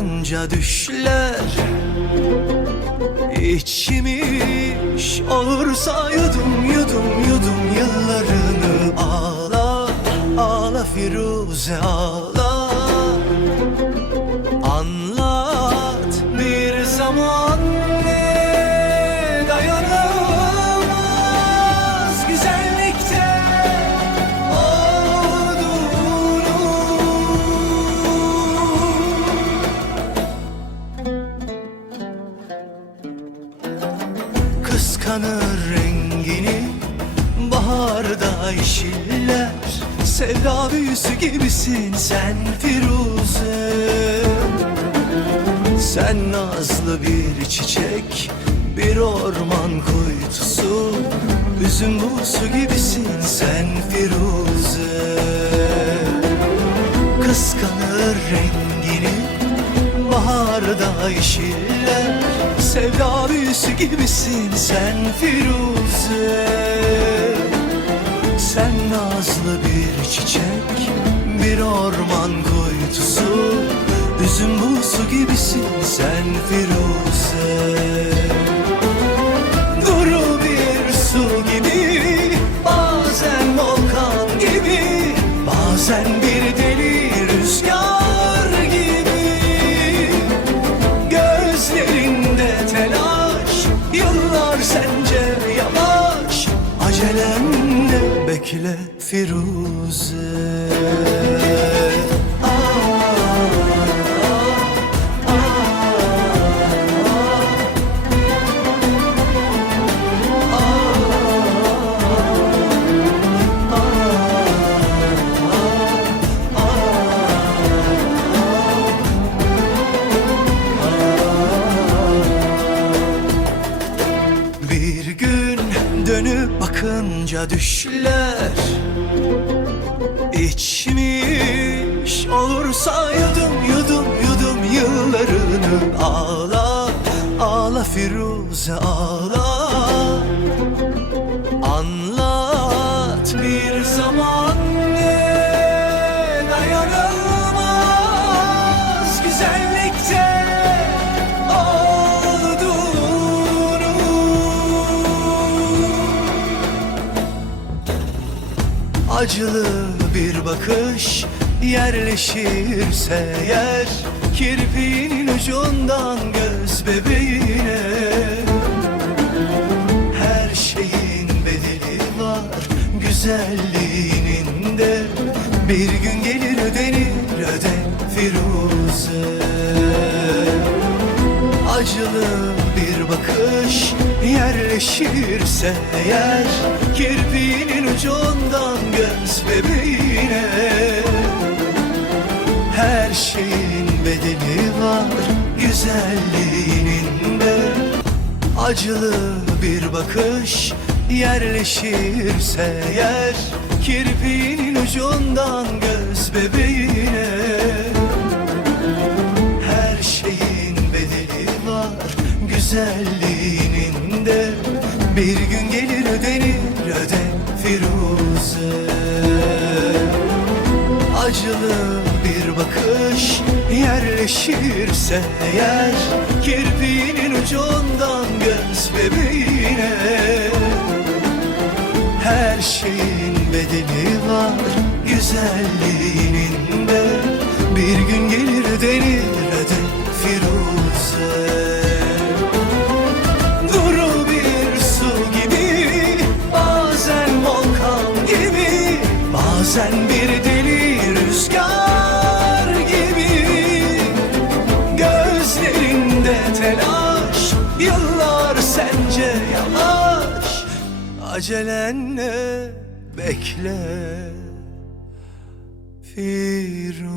Bakınca düşler İçmiş olursa yudum yudum yudum yıllarını Ağla ağla Firuze ağla Kıskanır rengini. Baharda yeşiller Sevda büyüsü gibisin sen Firuze. Sen nazlı bir çiçek Bir orman kuytusu Üzüm buğusu gibisin sen Firuze. Kıskanır rengini Baharda yeşiller Sevda büyüsü gibisin sen Firuze. Sen nazlı bir çiçek Bir orman kuytusu. Üzüm buğusu gibisin sen Firuze. Duru bir su gibi Bazen volkan gibi Bazen bir bekle Firuze. Bir gün dönüp bakınca düşler. İçmiş olursa yudum yudum yudum yıllarını. Ağla ağla Firuze ağla Acılı bir bakış yerleşirse yer Kirpiğinin ucundan göz bebeğine. Her şeyin bedeli var güzelliğinin de. Bir gün gelir ödenir öde Firuze Acılı bir bakış yerleşirse eğer Kirpiğinin ucundan göz bebeğine. Her şeyin bedeli var güzelliğinin de. Acılı bir bakış yerleşirse eğer Kirpiğinin ucundan göz bebeğine Firuze Acılı bir bakış yerleşirse eğer Kirpiğinin ucundan göz bebeğine. Her şeyin bedeli var güzelliğinin de Bir gün gelir Bazen bir deli rüzgar gibi Gözlerinde telaş Yıllar sence yavaş Acelenle bekle. Firuze